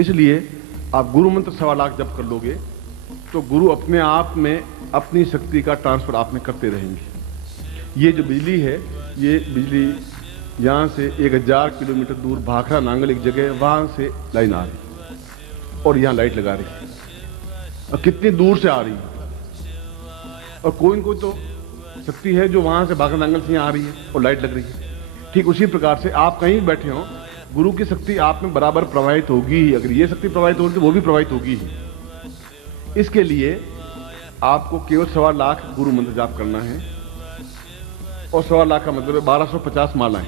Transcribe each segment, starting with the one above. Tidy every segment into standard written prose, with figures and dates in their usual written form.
इसलिए आप गुरु मंत्र 1.25 लाख जप कर लोगे तो गुरु अपने आप में अपनी शक्ति का ट्रांसफर आप में करते रहेंगे। ये जो बिजली है, ये बिजली यहाँ से 1000 किलोमीटर दूर भाखड़ा नांगल एक जगह है, वहाँ से लाइन आ रही है और यहाँ लाइट लगा रही है, और कितनी दूर से आ रही है। और कोई न कोई तो शक्ति है जो वहाँ से भाखड़ा नांगल से यहाँ आ रही है और लाइट लग रही है। ठीक उसी प्रकार से आप कहीं भी बैठे हो, गुरु की शक्ति आप में बराबर प्रवाहित होगी ही। अगर ये शक्ति प्रवाहित होगी तो वो भी प्रवाहित होगी ही। इसके लिए आपको केवल 1.25 लाख गुरु मंत्र जाप करना है, और 1.25 लाख का मतलब है 1250 मालाएं,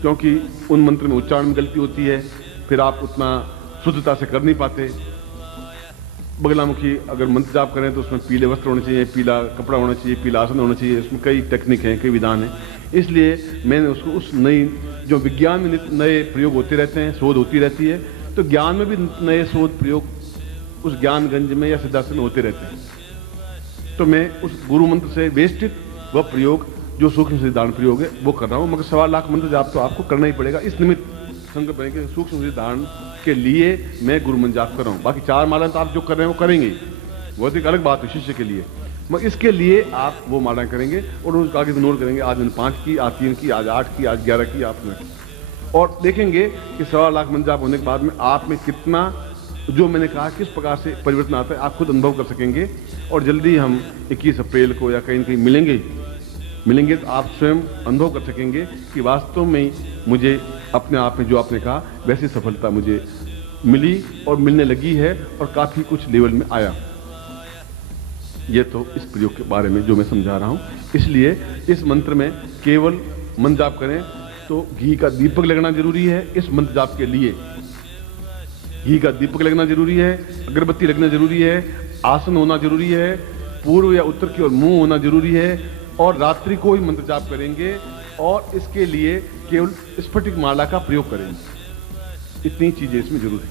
क्योंकि उन मंत्र में उच्चारण में गलती होती है, फिर आप उतना शुद्धता से कर नहीं पाते। बगलामुखी अगर मंत्र जाप करें तो उसमें पीले वस्त्र होने चाहिए, पीला कपड़ा होना चाहिए, पीला आसन होना चाहिए, इसमें कई टेक्निक हैं, कई विधान हैं। इसलिए मैंने उसको उस नई जो विज्ञान में नए प्रयोग होते रहते हैं, शोध होती रहती है, तो ज्ञान में भी नए शोध प्रयोग उस ज्ञानगंज में या सिद्धार्थ में होते रहते हैं। तो मैं उस गुरु मंत्र से वेष्टित वह प्रयोग जो सूक्ष्म सिद्धांत प्रयोग है वो कर रहा हूँ। मगर 1.25 लाख मंत्र जाप तो आपको करना ही पड़ेगा। इस निमित्त संकल्प है कि सूक्ष्म सिद्धांत के लिए मैं गुरु मंत्र जाप कर रहा हूँ। बाकी 4 मालाएं तो आप जो कर रहे हैं वो करेंगे ही, बहुत एक अलग बात है शिष्य के लिए। मगर इसके लिए आप वो मालाएं करेंगे और उसको आगे नोट करेंगे, आज मैंने 5 की, आज 3 की, आज 8 की, आज 11 की, आपने और देखेंगे कि 1.25 लाख मंत्र जाप होने के बाद में आप में कितना, जो मैंने कहा किस प्रकार से परिवर्तन आता है, आप खुद अनुभव कर सकेंगे। और जल्दी हम 21 अप्रैल को या कहीं न कहीं मिलेंगे तो आप स्वयं अनुभव कर सकेंगे कि वास्तव में मुझे अपने आप में जो आपने कहा वैसी सफलता मुझे मिली और मिलने लगी है और काफ़ी कुछ लेवल में आया। ये तो इस प्रयोग के बारे में जो मैं समझा रहा हूँ। इसलिए इस मंत्र में केवल मंत्र जाप करें तो घी का दीपक लगना जरूरी है। इस मंत्र जाप के लिए घी का दीपक लगना जरूरी है, अगरबत्ती लगना जरूरी है, आसन होना जरूरी है, पूर्व या उत्तर की ओर मुंह होना जरूरी है, और रात्रि को ही मंत्र जाप करेंगे और इसके लिए केवल स्फटिक माला का प्रयोग करेंगे। इतनी चीजें इसमें जरूर है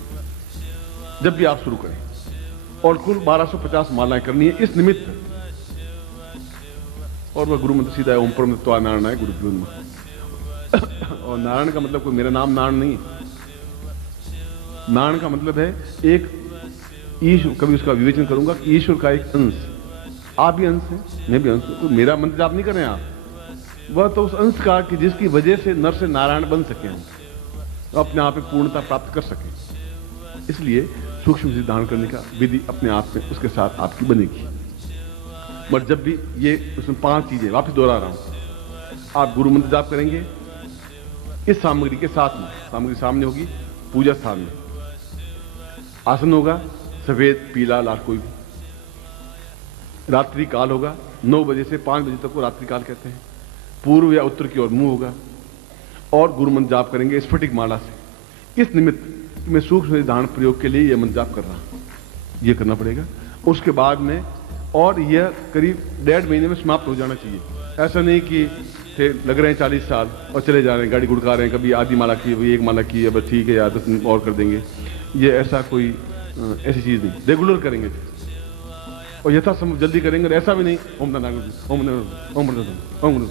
जब भी आप शुरू करें। और कुल 1250 मालाएं करनी है इस निमित्त। और वह गुरु मंत्र सीधा है, ओम परमत्वा नारायण है गुरु ब्रह्म। और नारायण का मतलब कोई मेरा नाम नारायण नहीं है। नारायण का मतलब है एक ईश्वर, कभी उसका विवेचन करूंगा कि ईश्वर का एक अंश। आप भी अंश हैं, मैं भी अंश हूं। मेरा मंत्र जाप नहीं कर रहे हैं आप, वह तो उस अंश का कि जिसकी वजह से नर से नारायण बन सके, हम अपने आप में पूर्णता प्राप्त कर सके। इसलिए सूक्ष्म सिद्धांत करने का विधि अपने आप में उसके साथ आपकी बनेगी। पर जब भी ये उसमें 5 चीजें वापस दोहरा रहा हूं, आप गुरु मंत्र जाप करेंगे इस सामग्री के साथ में। सामग्री सामने होगी, पूजा स्थान में आसन होगा, सफेद पीला लाल कोई भी। रात्रि काल होगा, 9 बजे से 5 बजे तक को रात्रि काल कहते हैं। पूर्व या उत्तर की ओर मुंह होगा और गुरु मंत्र जाप करेंगे स्फटिक माला से। इस निमित्त मैं सूक्ष्म सिद्धांत प्रयोग के लिए यह मंत्र जाप कर रहा हूं, यह करना पड़ेगा। उसके बाद में और यह करीब 1.5 महीने में समाप्त हो जाना चाहिए। ऐसा नहीं कि लग रहे हैं 40 साल और चले जा रहे हैं, गाड़ी गुड़का रहे हैं, कभी आधी माला की, कभी 1 माला की, अब ठीक है यार 10 दिन और कर देंगे। ये ऐसा कोई ऐसी चीज नहीं, रेगुलर करेंगे और यथासंभव जल्दी करेंगे। और ऐसा भी नहीं ओम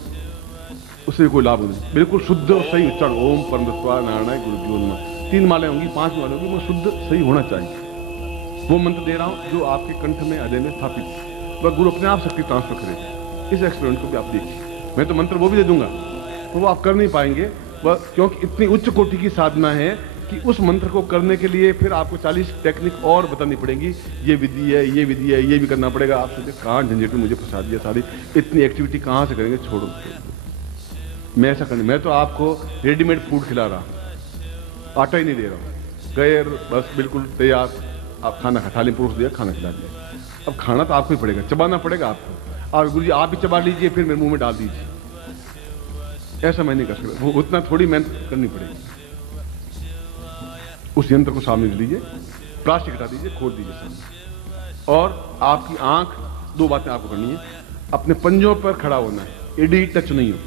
उससे भी कोई लाभ नहीं। बिल्कुल शुद्ध और सही उच्चारण, ओम परमत्वा नारायण गुरु 3 मालाएं होंगी, 5 मालाएं होंगी, वो शुद्ध सही होना चाहिए। वो मंत्र दे रहा हूं जो आपके कंठ में हृदय में स्थापित है, वह गुरु अपने आप शक्ति ट्रांसफर करेगा। इस एक्सपेरिमेंट को भी आप देखिए। मैं तो मंत्र वो भी दे दूंगा तो वो आप कर नहीं पाएंगे, वह क्योंकि इतनी उच्च कोटि की साधना है कि उस मंत्र को करने के लिए फिर आपको 40 टेक्निक और बतानी पड़ेगी। ये विधि है, ये विधि है, ये भी करना पड़ेगा। आप सोचे कहाँ झंझट में मुझे फंसा दिया, सारी इतनी एक्टिविटी कहाँ से करेंगे, छोड़ो। मैं ऐसा करने, मैं तो आपको रेडीमेड फूड खिला रहा हूँ, आटा ही नहीं दे रहा हूँ। गए बस बिल्कुल तैयार, आप खाना थाली में परोस दिया, खाना खिला दिया। अब खाना तो आपको ही पड़ेगा, चबाना पड़ेगा आपको। और गुरु जी आप भी चबा लीजिए, फिर मेरे मुंह में डाल दीजिए। ऐसा मैं नहीं कर सकता, वो उतना थोड़ी मेहनत करनी पड़ेगी। उस यंत्र को सामने लीजिए, प्लास्टिक हटा दीजिए, खोल दीजिए सामने। और आपकी आंख, 2 बातें आपको करनी है। अपने पंजों पर खड़ा होना है, एडी टच नहीं हो,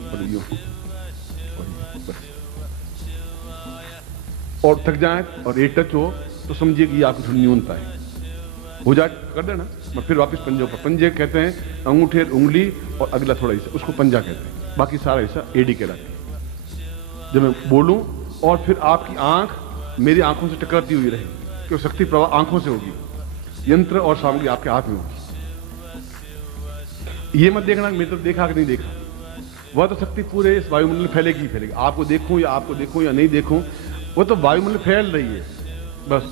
और थक जाए और ए टच हो तो समझिए कि ये आपकी थोड़ी न्यूनता है। हो जाए कर देना, फिर वापस पंजों पर। पंजे कहते हैं अंगूठे, उंगली और अगला थोड़ा हिस्सा, उसको पंजा कहते हैं। बाकी सारा हिस्सा एडी कहलाता है। जब मैं बोलूं और फिर आपकी आंख मेरी आंखों से टकराती हुई रहेगी, कि शक्ति प्रवाह आंखों से होगी, यंत्र और सामग्री आपके हाथ में होगी। ये मत देखना मेरी तरफ देखा कि नहीं देखा, वह तो शक्ति पूरे इस वायुमंडल में फैलेगी ही फैलेगी। आपको देखूं या नहीं देखूं, वो तो वायुमंडल फैल रही है। बस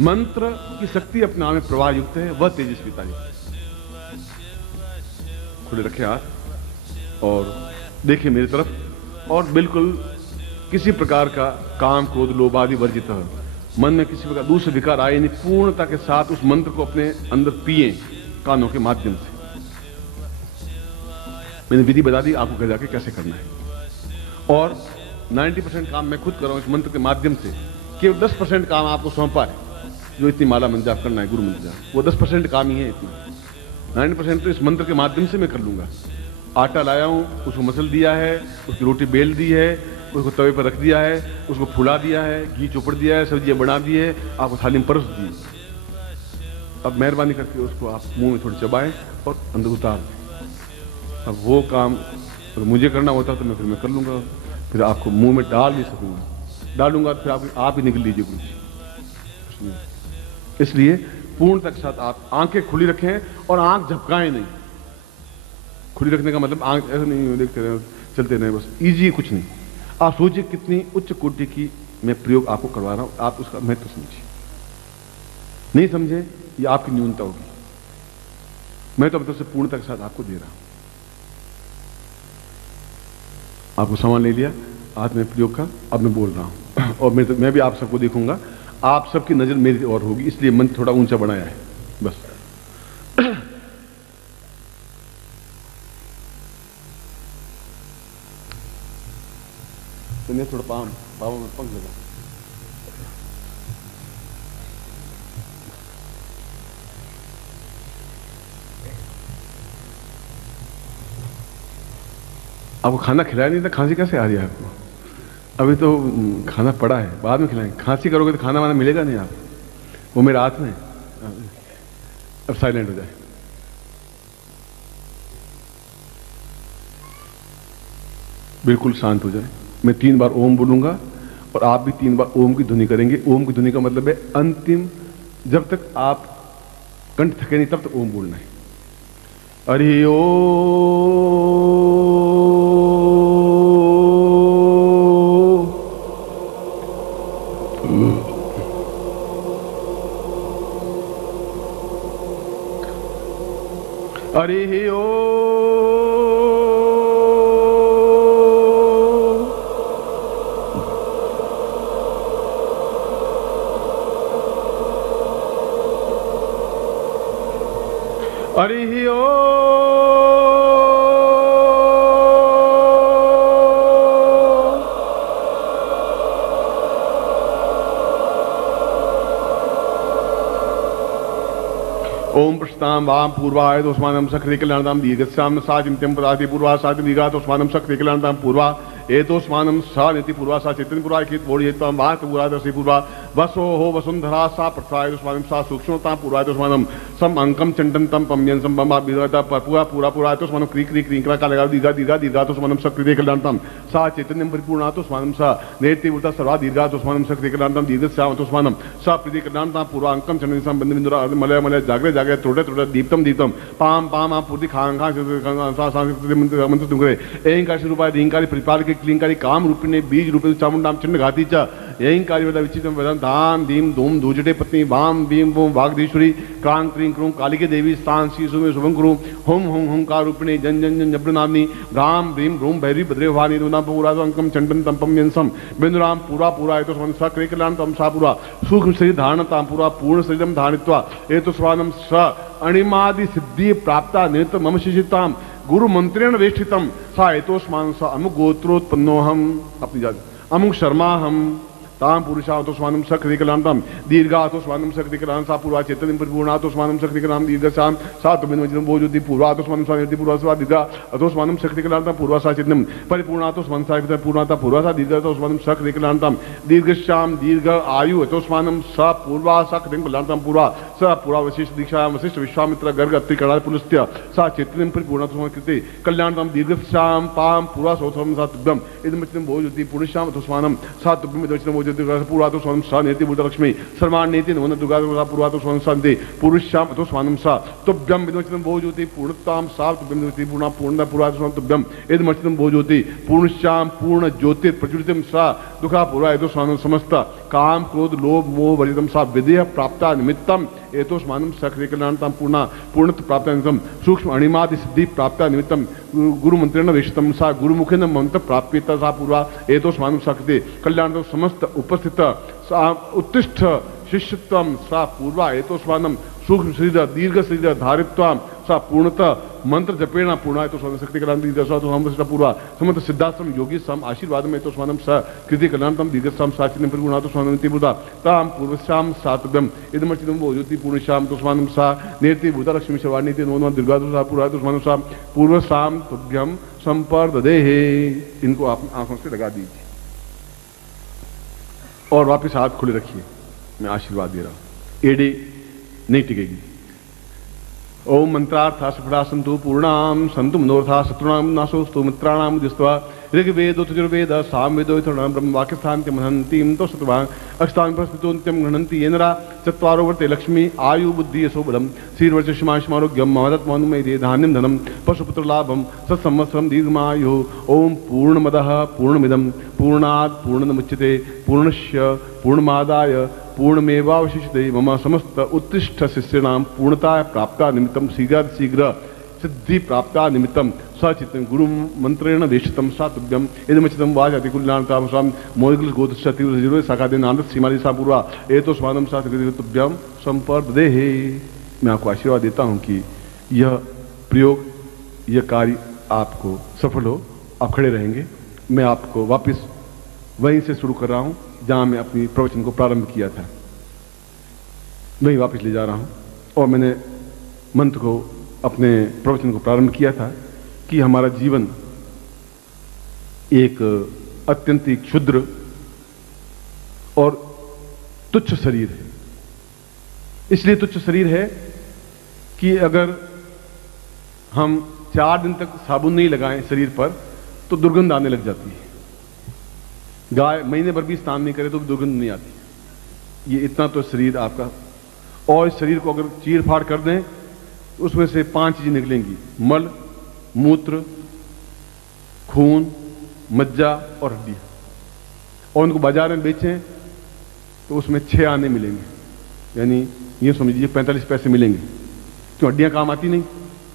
मंत्र की शक्ति अपने आप में प्रवाह युक्त है, वह तेजस्विता युक्त है। खुले रखे हाथ और देखिए मेरी तरफ, और बिल्कुल किसी प्रकार का काम क्रोध लोभ आदि वर्जित है। मन में किसी प्रकार दूसरे विकार आए नहीं, पूर्णता के साथ उस मंत्र को अपने अंदर पिए कानों के माध्यम से। मैंने विधि बता दी आपको घर जाके कैसे करना है, और 90% काम मैं खुद कर रहा हूं इस मंत्र के माध्यम से। केवल 10% काम आपको सौंपा है, जो इतनी माला मंत्र जाप करना है, गुरु मंत्र जाप, वो 10% काम ही है। इतना 90% तो इस मंत्र के माध्यम से मैं कर लूंगा। आटा लाया हूं, उसको मसल दिया है, उसकी रोटी बेल दी है, उसको तवे पर रख दिया है, उसको फुला दिया है, घी चोपड़ दिया है, सब्जियां बना दी है, आपको थाली में परोस दी। अब मेहरबानी करके उसको आप मुंह में थोड़ी चबाएं और अंदर उतार दें। अब वो काम अगर मुझे करना होता तो मैं कर लूंगा, फिर आपको मुंह में डाल नहीं सकूंगा, डालूंगा तो फिर आप ही निकल लीजिए कुछ। इसलिए पूर्णता के साथ आप आंखें खुली रखें और आंख झपकाएं नहीं। खुली रखने का मतलब आंख ऐसे नहीं देखते रहे चलते रहे, बस इजी कुछ नहीं। आप सोचिए कितनी उच्च कोटि की मैं प्रयोग आपको करवा रहा हूं, आप उसका महत्व समझिए। नहीं समझे ये आपकी न्यूनता होगी। मैं तो अब से पूर्णता के साथ आपको दे रहा हूं। आपको सामान ले लिया हाथ में प्रयोग का, अब मैं बोल रहा हूं और मैं भी आप सबको देखूंगा, आप सबकी नजर मेरी ओर होगी, इसलिए मन थोड़ा ऊंचा बनाया है बस। थोड़ा पाँव में पंख लगा। आपको खाना खिलाया नहीं था, खांसी कैसे आ रही है आपको? अभी तो खाना पड़ा है, बाद में खिलाएंगे। खांसी करोगे तो खाना वाना मिलेगा नहीं आप, वो मेरे हाथ में। अब साइलेंट हो जाए। बिल्कुल शांत हो जाए। मैं 3 बार ओम बोलूंगा और आप भी 3 बार ओम की ध्वनि करेंगे। ओम की ध्वनि का मतलब है अंतिम, जब तक आप कंठ थके नहीं तब तक ओम बोलना है। हरि हरि ओ हरि ओ ओम प्रस्ताम वाम पूर्वाय तोस्मानम सक्रिय कल्याणदाम दीर्घस्याम साचिंत्यम पदाति पूर्वा साति दीर्घा तोस्मानम सक्रिय कल्याणदाम पूर्वा एतोस्मानम सा नीति पूर्वा सा चैतन्य पूर्वा कित बोड़ियत्वम वात पूर्वा दसी पूर्वा वसो हो वसुंधरा सा प्रथाय तोस्मानम सा सूक्ष्मता पूर्वा तोस्मानम सम अंकम चंडनतम पम्यन सम बम विरता पूरा पूरा पूरा तोस्मानम क्री क्री क्रींकरा का लगा दीर्घा दीर्घा दीर्घा तोस्मानम सक्रिय कल्याणदाम सा चैतन्यम परिपूर्णा तोस्मानम सा नेति पूर्ता सर्वा दीर्घा तोस्मानम सक्रिय कल्याणदाम दीर्घस्याम तोस्मानम सा प्रीति कल्याणदाम पूर्वा अंकम चंडनसम बंद बिंदुरा मलय मलय जागरे जागरे थोड़े थोड़े दीप्तम दीप्तम पाम पाम आप पूर्ति खां खां मंत्र तुंगरे एंकार रूपाय रींकारी प्रतिपाल के क्लींकारी काम रूपिणे बीज रूपे चामुंडाम चिन्ह घाती च एंकारी वदा विचित्रम वदन धाम धीम धूम दूजटे पत्नी वाम भीम वोम वागधीश्वरी क्रांग क्रीं क्रूं कालिके देवी स्थान सी सुमे शुभं कुरु होम होम होंकार रूपिणे जन जन जन जब्र नामनी भ्राम भ्रीम भ्रूम भैरी भद्रे भवानी दुना पूरा अंकम चंडन तंपम यंसम बिंदुराम पूरा पूरा एतो स्वन स क्रेकलान तम सा पूरा सूक्ष्म शरीर धारणताम पूरा पूर्ण शरीरम धारणित्वा एतो स्वानम स अणिमादि सिद्धि प्राप्ता नित मम शिशिताम गुरु मंत्रेण वेष्टितम सा एतोस्मान सा अमुक गोत्रोत्पन्नोहम अपनी जाति अमुक शर्मा हम ताम पुरुषा तो स्वानम सक्रिकलांतम दीर्घा तो स्वानम सक्रिकलां सा पूर्वा चैतन्य परिपूर्णा तो स्वानम सक्रिकलां दीर्घसाम सा तुमिन वज्रम भोज्योति पूर्वा तो स्वानम स्वानिति पूर्वा सा दीर्घा तो स्वानम सक्रिकलांतम पूर्वा सा चैतन्यम परिपूर्णा तो स्वानम सा पूर्णता पूर्वा सा दीर्घा तो स्वानम सक्रिकलांतम दीर्घश्याम दीर्घ आयु तो स्वानम सा पूर्वा सा क्रिकलांतम पूर्वा सा पूर्वा वशिष्ठ दीक्षा वशिष्ठ विश्वामित्र गर्ग अत्रिकणा पुलस्त्य सा चैतन्यम परिपूर्णा तो स्वानम कृते कल्याणतम दीर्घश्याम पाम पूर्वा सोथम सा तुभ्यम इदम भोज्योति पुरुषाम तो स्वानम सा तुभ्यम दुर्गा पूर्वा तो स्वानम सा नेति बुद्ध लक्ष्मी सर्वान नेति नमन दुर्गा पूर्वा तो स्वानम शांति पुरुषाम तो स्वानम सा तुभ्यम विदमचितम भोज्योति पूर्णताम सा तुभ्यम विदमचिति पूर्णा पूर्णता पूर्वा तो स्वानम तुभ्यम इदमचितम भोज्योति पूर्णश्याम पूर्ण ज्योति प्रज्वलितम सा दुखा पूर्वा तो स्वानम समस्त काम क्रोध लोभ मोह वर्जितम सा विदेह प्राप्ता निमित्तम एतोष मानम सक्रियकल्याणताम पूर्णत्व प्राप्त निमित्तम सूक्ष्म अणिमादि सिद्धि प्राप्त निमित्तम गुरु मंत्रेण वेशितम सा गुरुमुखेन मंत्र प्राप्यता सा पूर्वा एतोष मानम सक्रिय कल्याण समस्त उपस्थित सा उत्तिष्ठ शिष्यत्वम सा पूर्वा एतोष मानम सूक्ष्म शरीर दीर्घ शरीर धारित्वाम सा पूर्णतः मंत्र जपेण पूर्णा तो शक्ति कल्याण तो पूर्वा समस्त सिद्धाश्रम योगी सम आशीर्वाद में तो स्वानम स कृति कल्याणतम दीर्घश्याम साचिन परिगुणा तो स्वानंति बुधा ताम पूर्वश्याम सातव्यम इदमचितम भोज्योति पूर्णश्याम तो स्वानम सा नेति भूता लक्ष्मी शवानीति नोन दुर्गा तो सा पूर्वा तो स्वानम सा पूर्वश्याम तुभ्यम संपर्ददेहे। इनको आप आंखों से लगा दीजिए और वापिस हाथ खुले रखिए। मैं आशीर्वाद दे रहा हूं, एड़ी नहीं टिकेगी। ओम मंत्रार्था सफला संतु पूर्णाम संतु मनोरथा शत्रुणाम नाशोस्तु मित्राणाम दिस्त्वा ऋग्वेदो यजुर्वेद सामवेदो यथर्वणं ब्रह्म वाक्यस्थान्त्यं हनन्तीं तो सत्वां अष्टांग प्रस्तुतोन्त्यं गृह्णन्ति येनरा चत्वारो वर्ते लक्ष्मी आयु बुद्धि यशो बलं श्रीर्वर्चस्मारोग्यं ममदत्मानुमेदे धान्यं धनं पशुपुत्र लाभं सत्संवत्सरं दीर्घमायुः। ओम पूर्णमदः पूर्णमिदं पूर्णात् पूर्णमुच्यते पूर्णस्य पूर्णमादाय पूर्णमेवावशिष्यते मम समस्त उत्तिष्ठ शिष्याणां पूर्णता प्राप्ता निमित्तं शीघ्र सिद्धि प्राप्ता निमित्तं सचितं गुरु मंत्रेण वेशितं सातुभ्यम इदमचितं वाजाति कुल्याणतामसां मोयगुल गोदशतिर्जिरो साकादेन आनंद सीमादि सा पूर्वा एतो स्वानम सातुभ्यम संपर्देहे। मैं आपको आशीर्वाद देता हूं कि यह प्रयोग, यह कार्य आपको सफल हो, आप खड़े रहेंगे। मैं आपको वापस वहीं से शुरू कर रहा हूं जहां मैं अपनी प्रवचन को प्रारंभ किया था, वहीं वापस ले जा रहा हूं। और मैंने मंत्र को, अपने प्रवचन को प्रारंभ किया था कि हमारा जीवन एक अत्यंत क्षुद्र और तुच्छ शरीर है। इसलिए तुच्छ शरीर है कि अगर हम 4 दिन तक साबुन नहीं लगाएं शरीर पर तो दुर्गंध आने लग जाती है। गाय महीने भर भी स्नान नहीं करे तो भी दुर्गंध नहीं आती। ये इतना तो शरीर आपका, और इस शरीर को अगर चीर फाड़ कर दें उसमें से 5 चीजें निकलेंगी: मल, मूत्र, खून, मज्जा और हड्डियां। और उनको बाजार में बेचें तो उसमें 6 आने मिलेंगे, यानी ये समझिए 45 पैसे मिलेंगे। क्यों? हड्डियां काम आती नहीं,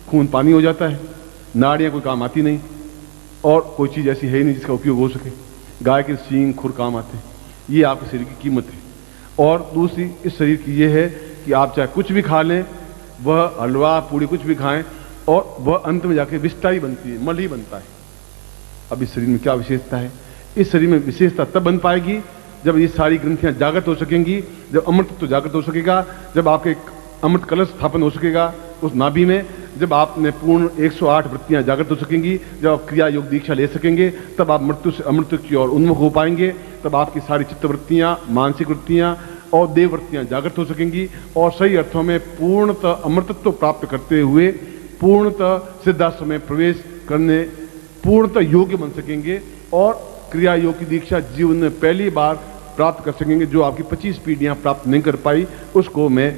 खून पानी हो जाता है, नाड़ियां कोई काम आती नहीं, और कोई चीज ऐसी है ही नहीं जिसका उपयोग हो सके। गाय के सींग खुर काम आते हैं। ये आपके शरीर की कीमत है। और दूसरी इस शरीर की ये है कि आप चाहे कुछ भी खा लें, वह हलवा पूड़ी कुछ भी खाएं, और वह अंत में जाके विष्ठा ही बनती है, मल ही बनता है। अब इस शरीर में क्या विशेषता है? इस शरीर में विशेषता तब बन पाएगी जब ये सारी ग्रंथियां जागृत हो सकेंगी, जब अमृत तत्व जागृत हो सकेगा, जब आपके अमृत कलश स्थापन हो सकेगा उस नाभि में, जब आपने पूर्ण 108 वृत्तियां जागृत हो सकेंगी, जब आप क्रिया योग दीक्षा ले सकेंगे, तब आप मृत्यु से अमृत की ओर उन्मुख हो पाएंगे। तब आपकी सारी चित्त वृत्तियां, मानसिक वृत्तियां और देव वृत्तियां जागृत हो सकेंगी, और सही अर्थों में पूर्णतः अमृतत्व प्राप्त करते हुए पूर्णतः सिद्धाश्रम में प्रवेश करने पूर्णतः योग्य बन सकेंगे, और क्रिया योग की दीक्षा जीवन में पहली बार प्राप्त कर सकेंगे। जो आपकी 25 पीढ़ियां प्राप्त नहीं कर पाई, उसको मैं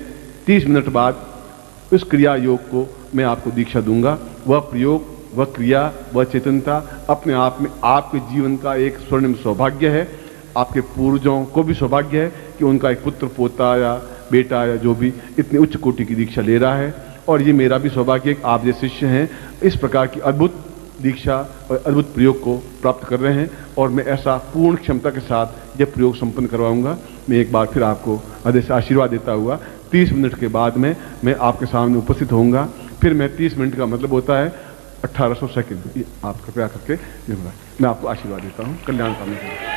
30 मिनट बाद उस क्रिया योग को मैं आपको दीक्षा दूंगा। वह प्रयोग, वह क्रिया, वह चेतनता अपने आप में आपके जीवन का एक स्वर्णिम सौभाग्य है। आपके पूर्वजों को भी सौभाग्य है कि उनका एक पुत्र, पोता या बेटा या जो भी इतनी उच्च कोटि की दीक्षा ले रहा है, और ये मेरा भी सौभाग्य है कि आप जैसे शिष्य हैं इस प्रकार की अद्भुत दीक्षा और अद्भुत प्रयोग को प्राप्त कर रहे हैं। और मैं ऐसा पूर्ण क्षमता के साथ यह प्रयोग संपन्न करवाऊंगा। मैं एक बार फिर आपको हृदय से आशीर्वाद देता हुआ 30 मिनट के बाद में मैं आपके सामने उपस्थित होऊंगा। फिर मैं 30 मिनट का मतलब होता है 1800 सेकंड। आप कृपया करके मैं आपको आशीर्वाद देता हूँ। कल्याण कामना करें।